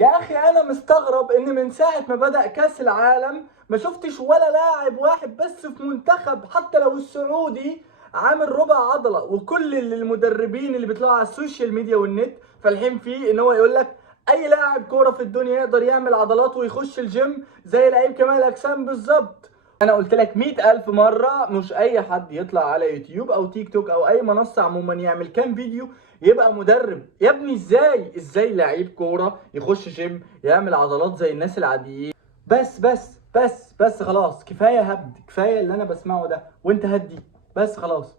يا اخي انا مستغرب ان من ساعة ما بدأ كاس العالم ما شفتش ولا لاعب واحد بس في منتخب حتى لو السعودي عامل ربع عضلة. وكل المدربين اللي بيطلعوا على السوشيال ميديا والنت فالحين فيه ان هو يقول لك اي لاعب كورة في الدنيا يقدر يعمل عضلات ويخش الجيم زي لعيب كمال الاجسام بالظبط. انا قلت لك 100,000 مرة مش اي حد يطلع على يوتيوب او تيك توك او اي منصة عموما يعمل كام فيديو يبقى مدرب. يا ابني ازاي لعيب كورة يخش جيم يعمل عضلات زي الناس العاديين؟ بس خلاص، كفاية هبد، كفاية اللي انا بسمعه ده وانت هدي. بس خلاص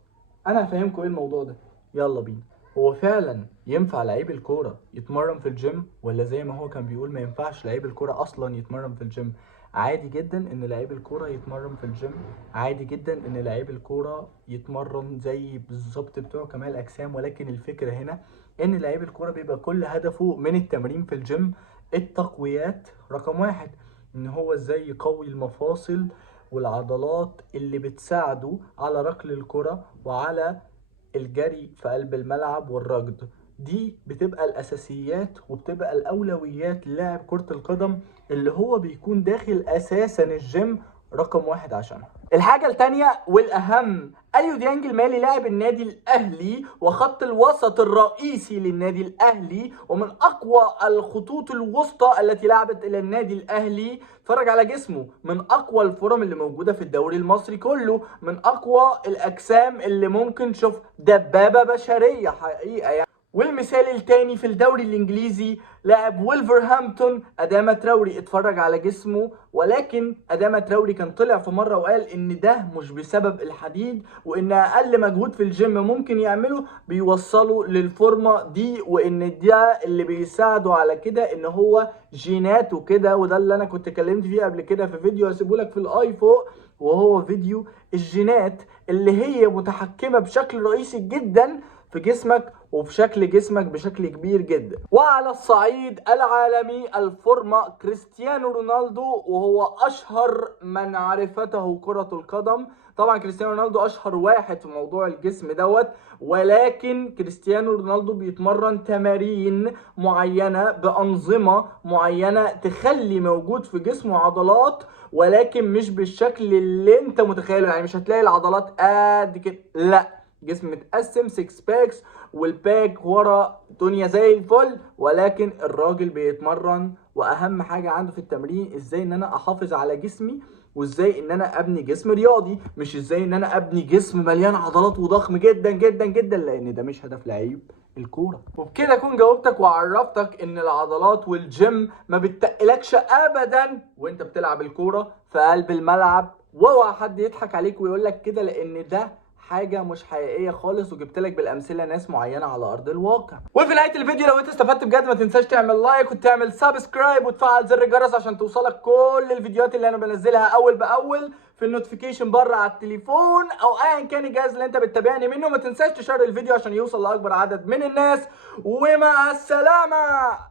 انا هفهمكم ايه الموضوع ده. يلا بينا. هو فعلا ينفع لعيب الكورة يتمرن في الجيم، ولا زي ما هو كان بيقول ما ينفعش لعيب الكورة اصلا يتمرن في الجيم؟ عادي جدا ان لعيب الكورة يتمرن في الجيم، عادي جدا ان لعيب الكورة يتمرن زي بالظبط بتوع كمال اجسام. ولكن الفكرة هنا ان لعيب الكورة بيبقى كل هدفه من التمرين في الجيم التقويات رقم واحد، ان هو ازاي يقوي المفاصل والعضلات اللي بتساعده على ركل الكرة وعلى الجري في قلب الملعب والركض. دي بتبقى الاساسيات وبتبقى الاولويات للاعب كرة القدم اللي هو بيكون داخل اساسا الجيم رقم واحد عشانها. الحاجة التانية والأهم، أليو ديانج المالي لاعب النادي الأهلي وخط الوسط الرئيسي للنادي الأهلي ومن أقوى الخطوط الوسطى التي لعبت إلى النادي الأهلي. اتفرج على جسمه، من أقوى الفورم اللي موجودة في الدوري المصري كله، من أقوى الأجسام اللي ممكن تشوف، دبابة بشرية حقيقة يعني. والمثال التاني في الدوري الانجليزي لاعب ويلفرهامبتون اداما تراوري. اتفرج على جسمه، ولكن اداما تراوري كان طلع في مره وقال ان ده مش بسبب الحديد، وان اقل مجهود في الجيم ممكن يعمله بيوصله للفورمه دي، وان ده اللي بيساعده على كده ان هو جيناته كده. وده اللي انا كنت اتكلمت فيه قبل كده في فيديو هسيبهولك في الاي فوق، وهو فيديو الجينات اللي هي متحكمه بشكل رئيسي جدا في جسمك وفي شكل جسمك بشكل كبير جدا. وعلى الصعيد العالمي الفورمة كريستيانو رونالدو، وهو اشهر من عرفته كرة القدم. طبعا كريستيانو رونالدو اشهر واحد في موضوع الجسم دوت، ولكن كريستيانو رونالدو بيتمرن تمارين معينة بأنظمة معينة تخلي موجود في جسمه عضلات، ولكن مش بالشكل اللي انت متخيله. يعني مش هتلاقي العضلات قد كده، لا، جسم متقسم 6 باكس والباك ورا دنيا زي الفل، ولكن الراجل بيتمرن. واهم حاجة عنده في التمرين ازاي ان انا احافظ على جسمي، وازاي ان انا ابني جسم رياضي، مش ازاي ان انا ابني جسم مليان عضلات وضخم جدا جدا جدا، لان ده مش هدف لعيب الكورة. وبكده اكون جاوبتك وعرفتك ان العضلات والجيم ما بتقلكش ابدا وانت بتلعب الكورة في قلب الملعب. واوعى حد يضحك عليك ويقول لك كده، لان ده حاجه مش حقيقيه خالص، وجبت لك بالامثله ناس معينه على ارض الواقع. وفي نهايه الفيديو لو انت استفدت بجد ما تنساش تعمل لايك وتعمل سبسكرايب وتفعل زر الجرس عشان توصلك كل الفيديوهات اللي انا بنزلها اول باول في النوتيفيكيشن بره على التليفون او ايا كان الجهاز اللي انت بتتابعني منه. ما تنساش تشير الفيديو عشان يوصل لاكبر عدد من الناس. ومع السلامه.